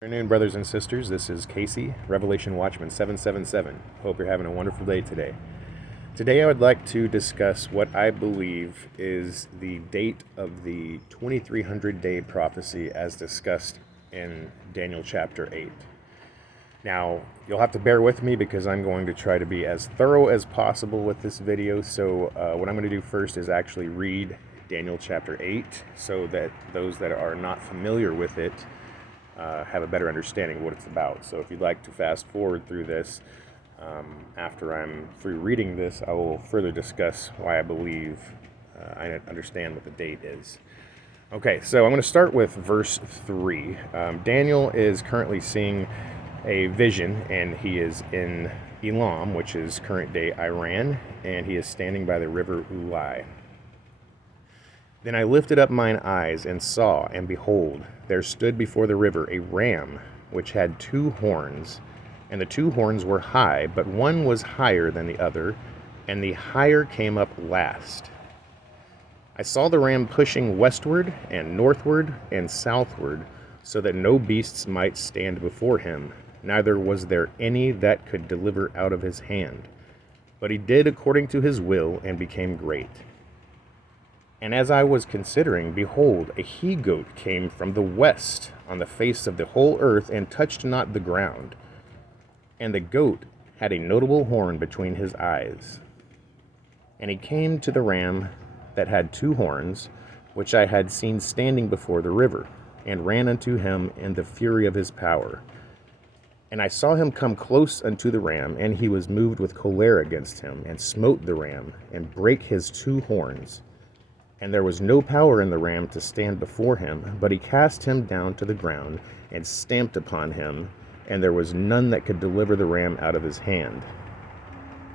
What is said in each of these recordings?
Good afternoon, brothers and sisters. This is Casey, Revelation Watchman 777. Hope you're having a wonderful day today. Today I would like to discuss what I believe is the date of the 2300-day prophecy as discussed in Daniel chapter 8. Now, you'll have to bear with me because I'm going to try to be as thorough as possible with this video. So what I'm going to do first is actually read Daniel chapter 8 so that those that are not familiar with it have a better understanding of what it's about. So if you'd like to fast forward through this, after I'm through reading this, I will further discuss why I believe I understand what the date is. Okay, so I'm going to start with verse 3. Daniel is currently seeing a vision, and he is in Elam, which is current-day Iran, and he is standing by the river Ulai. Then I lifted up mine eyes and saw, and behold, there stood before the river a ram, which had 2 horns, and the 2 horns were high, but one was higher than the other, and the higher came up last. I saw the ram pushing westward and northward and southward, so that no beasts might stand before him, neither was there any that could deliver out of his hand. But he did according to his will, and became great. And as I was considering, behold, a he-goat came from the west on the face of the whole earth, and touched not the ground. And the goat had a notable horn between his eyes. And he came to the ram that had 2 horns, which I had seen standing before the river, and ran unto him in the fury of his power. And I saw him come close unto the ram, and he was moved with choler against him, and smote the ram, and brake his 2 horns. And there was no power in the ram to stand before him, but he cast him down to the ground, and stamped upon him, and there was none that could deliver the ram out of his hand.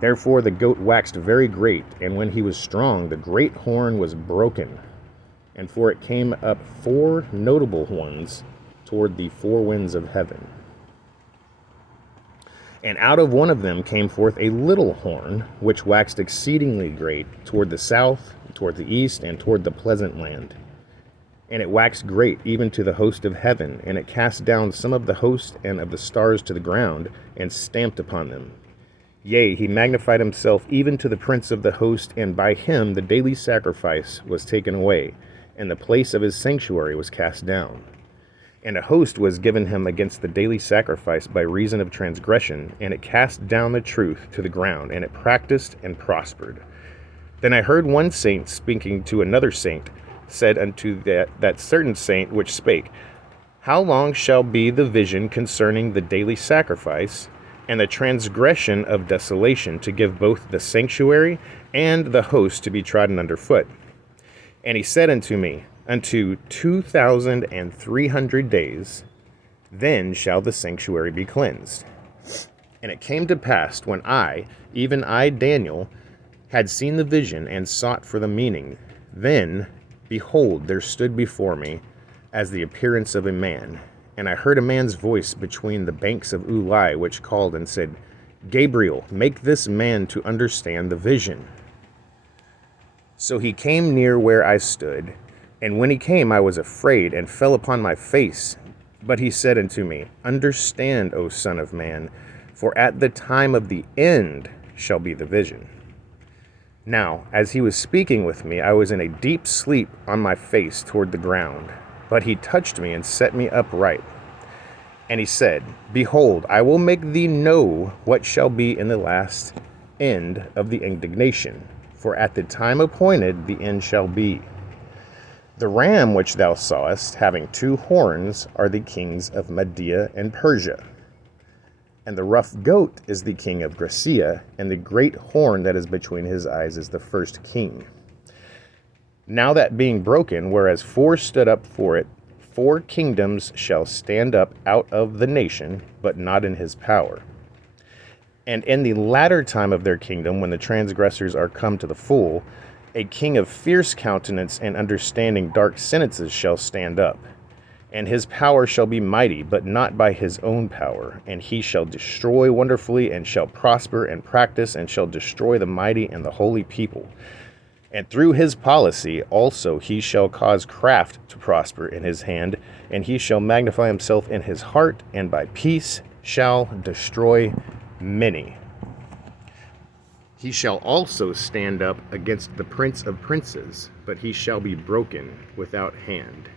Therefore the goat waxed very great, and when he was strong, the great horn was broken. And for it came up 4 notable ones toward the 4 winds of heaven. And out of one of them came forth a little horn, which waxed exceedingly great toward the south, toward the east, and toward the pleasant land. And it waxed great even to the host of heaven, and it cast down some of the host and of the stars to the ground, and stamped upon them. Yea, he magnified himself even to the prince of the host, and by him the daily sacrifice was taken away, and the place of his sanctuary was cast down. And a host was given him against the daily sacrifice by reason of transgression, and it cast down the truth to the ground, and it practiced and prospered. Then I heard one saint speaking to another saint, said unto that certain saint which spake, How long shall be the vision concerning the daily sacrifice, and the transgression of desolation, to give both the sanctuary and the host to be trodden under foot? And he said unto me, Unto 2,300 days, then shall the sanctuary be cleansed. And it came to pass, when I, even I, Daniel, had seen the vision and sought for the meaning, then, behold, there stood before me as the appearance of a man. And I heard a man's voice between the banks of Ulai, which called and said, Gabriel, make this man to understand the vision. So he came near where I stood, and when he came, I was afraid, and fell upon my face. But he said unto me, Understand, O Son of Man, for at the time of the end shall be the vision. Now, as he was speaking with me, I was in a deep sleep on my face toward the ground. But he touched me and set me upright. And he said, Behold, I will make thee know what shall be in the last end of the indignation. For at the time appointed the end shall be. The ram which thou sawest, having 2 horns, are the kings of Media and Persia. And the rough goat is the king of Grecia, and the great horn that is between his eyes is the first king. Now that being broken, whereas 4 stood up for it, 4 kingdoms shall stand up out of the nation, but not in his power. And in the latter time of their kingdom, when the transgressors are come to the full, a king of fierce countenance and understanding dark sentences shall stand up. And his power shall be mighty, but not by his own power. And he shall destroy wonderfully, and shall prosper and practice, and shall destroy the mighty and the holy people. And through his policy also he shall cause craft to prosper in his hand, and he shall magnify himself in his heart, and by peace shall destroy many. He shall also stand up against the prince of princes, but he shall be broken without hand.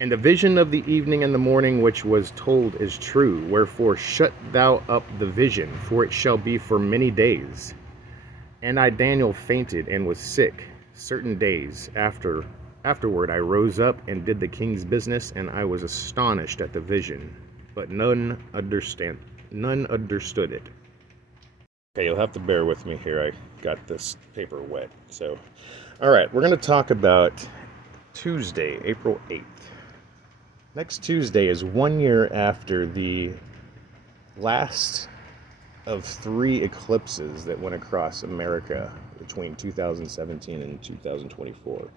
And the vision of the evening and the morning which was told is true, wherefore shut thou up the vision, for it shall be for many days. And I, Daniel, fainted and was sick certain days. Afterward I rose up and did the king's business, and I was astonished at the vision, but none understood it. Okay, you'll have to bear with me here. I got this paper wet. So, all right, we're going to talk about Tuesday, April 8th. Next Tuesday is 1 year after the last of 3 eclipses that went across America between 2017 and 2024.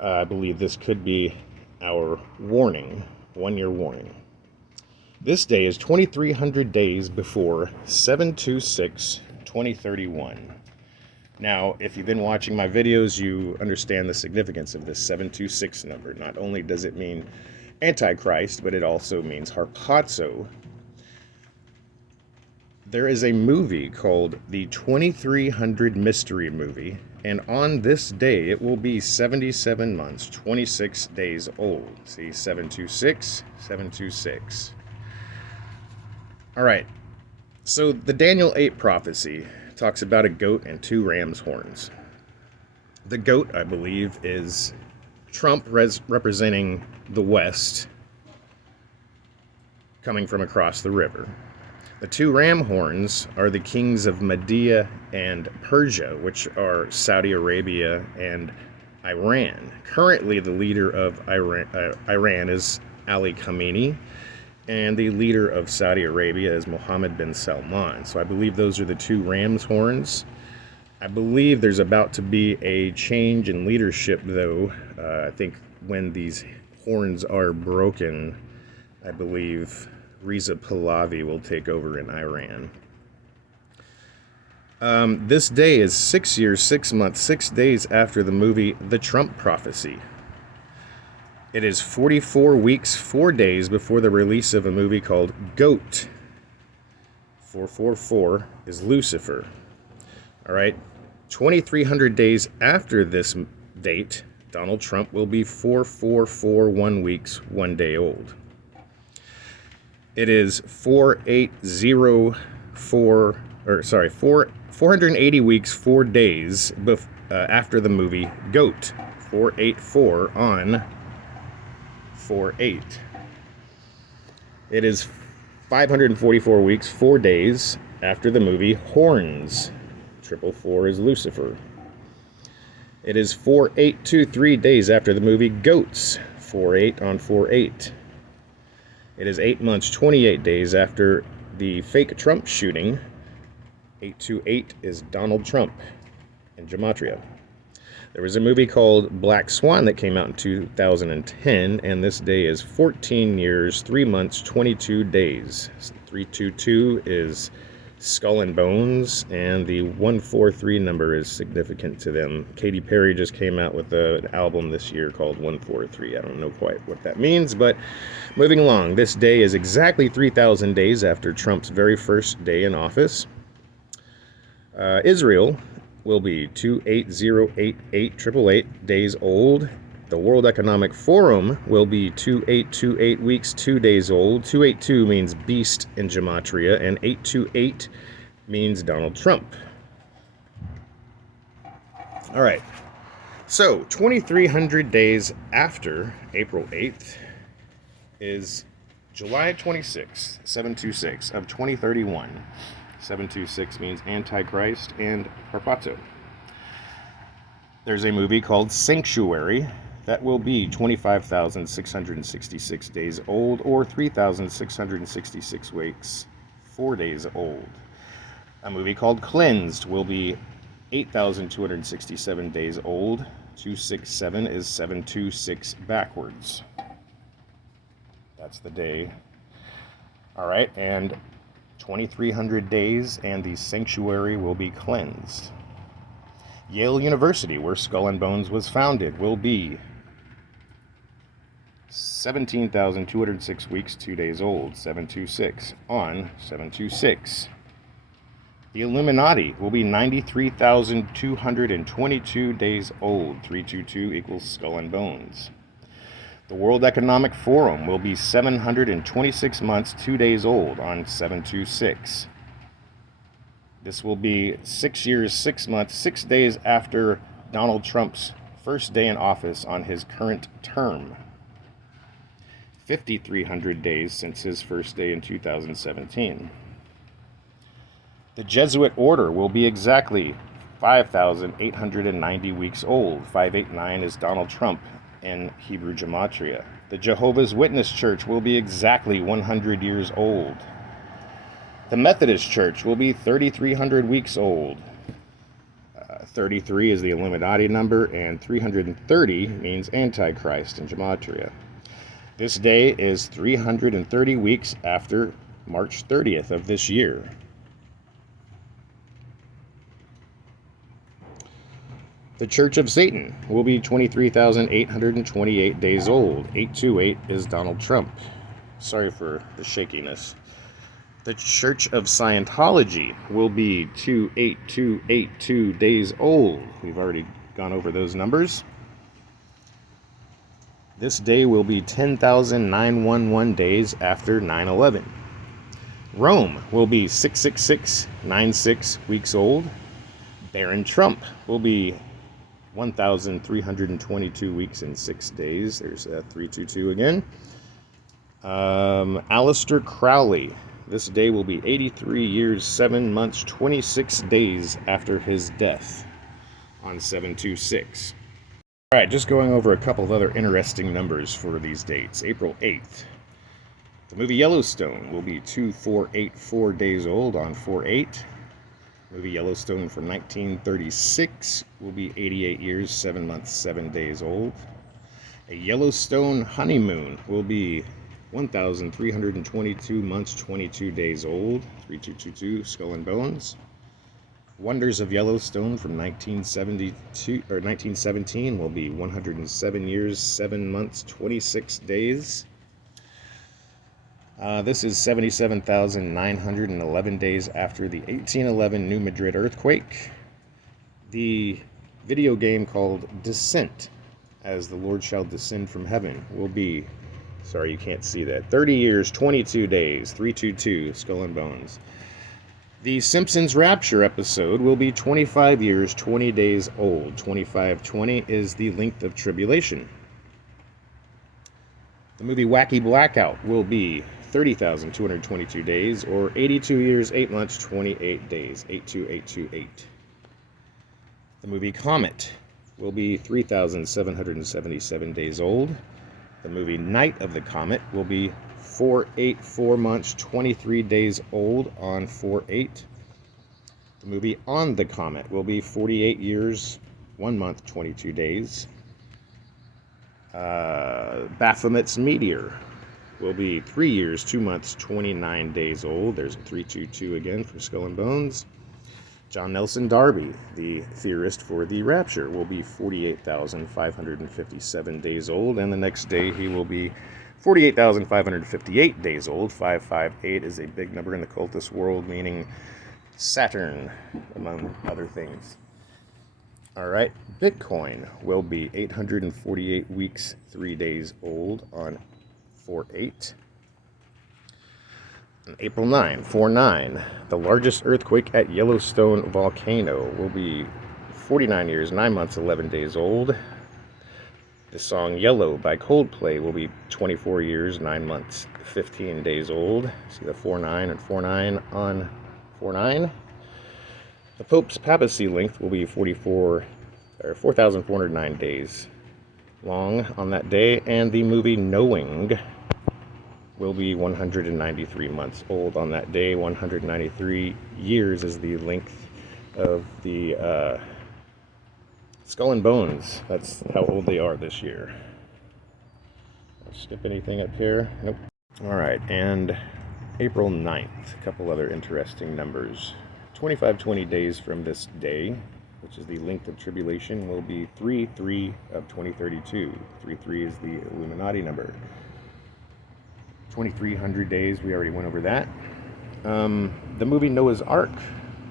I believe this could be our warning, 1 year warning. This day is 2,300 days before 7/26/2031. Now, if you've been watching my videos, you understand the significance of this 726 number. Not only does it mean Antichrist, but it also means harpazo. There is a movie called the 2300 Mystery Movie, and on this day it will be 77 months, 26 days old. See, 726, 726. All right, so the Daniel 8 prophecy talks about a goat and 2 ram's horns. The goat, I believe, is Trump representing the West coming from across the river. The 2 ram horns are the kings of Media and Persia, which are Saudi Arabia and Iran. Currently, the leader of Iran is Ali Khamenei, and the leader of Saudi Arabia is Mohammed bin Salman. So I believe those are the 2 ram's horns. I believe there's about to be a change in leadership, though. I think when these horns are broken, I believe Reza Pahlavi will take over in Iran. This day is 6 years, 6 months, 6 days after the movie The Trump Prophecy. It is 44 weeks, 4 days before the release of a movie called Goat. 444 is Lucifer. All right, 2,300 days after this date, Donald Trump will be 4441 weeks, 1 day old. It is 480 weeks, 4 days after the movie Goat. 484 on 4/8. It is 544 weeks, 4 days after the movie Horns. 444 is Lucifer. It is 4823 days after the movie Goats. 48 on 4/8. It is 8 months, 28 days after the fake Trump shooting. 828 is Donald Trump in Gematria. There was a movie called Black Swan that came out in 2010, and this day is 14 years, 3 months, 22 days. 322 is Skull and Bones, and the 143 number is significant to them. Katy Perry just came out with an album this year called 143. I don't know quite what that means, but moving along, this day is exactly 3,000 days after Trump's very first day in office. Israel will be 28088 days old. The World Economic Forum will be 2828 weeks, 2 days old. 282 means beast in Gematria, and 828 means Donald Trump. All right. So, 2,300 days after April 8th is July 26th, 726 of 2031. 726 means Antichrist and harpazo. There's a movie called Sanctuary that will be 25,666 days old, or 3,666 weeks, 4 days old. A movie called Cleansed will be 8,267 days old. 267 is 726 backwards. That's the day. All right, and 2,300 days and the sanctuary will be cleansed. Yale University, where Skull and Bones was founded, will be 17,206 weeks, 2 days old, 726, on 726. The Illuminati will be 93,222 days old, 322 equals Skull and Bones. The World Economic Forum will be 726 months, 2 days old, on 726. This will be 6 years, 6 months, 6 days after Donald Trump's first day in office on his current term. 5,300 days since his first day in 2017. The Jesuit order will be exactly 5,890 weeks old. 589 is Donald Trump in Hebrew Gematria. The Jehovah's Witness Church will be exactly 100 years old. The Methodist Church will be 3,300 weeks old. 33 is the Illuminati number, and 330 means Antichrist in Gematria. This day is 330 weeks after March 30th of this year. The Church of Satan will be 23,828 days old. 828 is Donald Trump. Sorry for the shakiness. The Church of Scientology will be 28282 days old. We've already gone over those numbers. This day will be 10,911 days after 9/11. Rome will be 66696 weeks old. Baron Trump will be 1,322 weeks and 6 days. There's 322 again. Aleister Crowley. This day will be 83 years, 7 months, 26 days after his death on 726. All right, just going over a couple of other interesting numbers for these dates. April 8th. The movie Yellowstone will be 2484 days old on 4/8. Movie Yellowstone from 1936 will be 88 years, 7 months, 7 days old. A Yellowstone honeymoon will be 1,322 months, 22 days old, 3222, Skull and Bones. Wonders of Yellowstone from 1917 will be 107 years, 7 months, 26 days. This is 77,911 days after the 1811 New Madrid earthquake. The video game called Descent, As the Lord Shall Descend from Heaven, will be, sorry you can't see that, 30 years, 22 days, 322, Skull and Bones. The Simpsons Rapture episode will be 25 years, 20 days old. 2520 is the length of tribulation. The movie Wacky Blackout will be 30,222 days, or 82 years, 8 months, 28 days, 82828. The movie Comet will be 3,777 days old. The movie Night of the Comet will be 484 months, 23 days old on 4/8. The movie On the Comet will be 48 years, 1 month, 22 days. Baphomet's Meteor will be 3 years, 2 months, 29 days old. There's a 322 again for Skull and Bones. John Nelson Darby, the theorist for the Rapture, will be 48,557 days old, and the next day he will be 48,558 days old. 558 is a big number in the cultist world, meaning Saturn, among other things. All right, Bitcoin will be 848 weeks, 3 days old on 4/8. On April 9, 4/9, the largest earthquake at Yellowstone volcano will be 49 years, 9 months, 11 days old. The song Yellow by Coldplay will be 24 years, 9 months, 15 days old. See the 4/9 and 4/9 on 4/9. The Pope's papacy length will be 4,409 days long on that day, and the movie Knowing will be 193 months old on that day. 193 years is the length of the Skull and Bones. That's how old they are this year. I'll skip anything up here? Nope. All right, and April 9th, a couple other interesting numbers. 2520 days from this day, which is the length of tribulation, will be 3-3 of 2032. 3-3 is the Illuminati number. 2300 days, we already went over that. The movie Noah's Ark,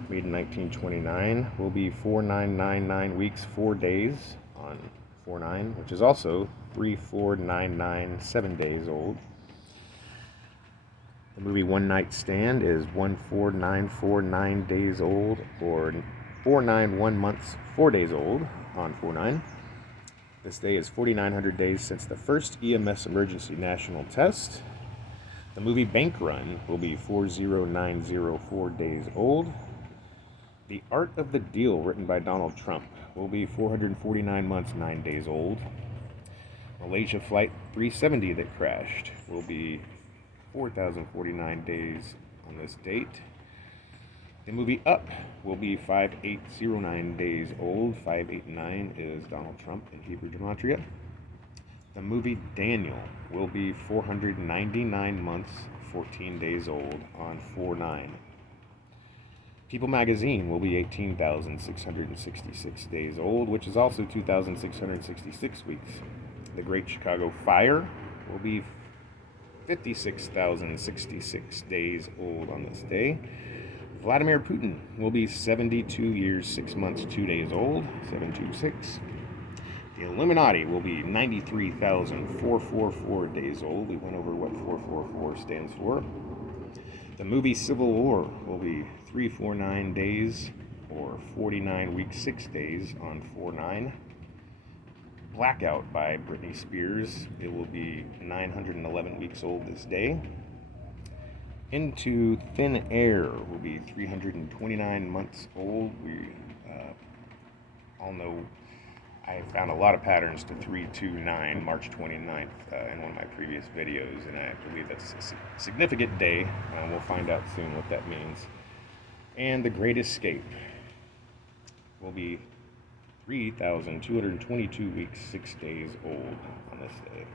made in 1929, will be 4999 weeks, 4 days on 4/9, which is also 34997 days old. The movie One Night Stand is 14949 days old, or 491 months, 4 days old on 4/9. This day is 4,900 days since the first EMS emergency national test. The movie Bank Run will be 40904 days old. The Art of the Deal, written by Donald Trump, will be 449 months, 9 days old. Malaysia Flight 370 that crashed will be 4,049 days on this date. The movie Up will be 5809 days old. 589 is Donald Trump in Hebrew Gematria. The movie Daniel will be 499 months, 14 days old on 4/9. People Magazine will be 18,666 days old, which is also 2,666 weeks. The Great Chicago Fire will be 56,066 days old on this day. Vladimir Putin will be 72 years, 6 months, 2 days old, 726. The Illuminati will be 93,444 days old. We went over what 444 stands for. The movie Civil War will be 349 days, or 49 weeks, 6 days on 4/9. Blackout by Britney Spears. It will be 911 weeks old this day. Into Thin Air will be 329 months old. We all know I found a lot of patterns to 329, March 29th, in one of my previous videos, and I believe that's a significant day. We'll find out soon what that means. And The Great Escape will be 3,222 weeks, 6 days old on this day.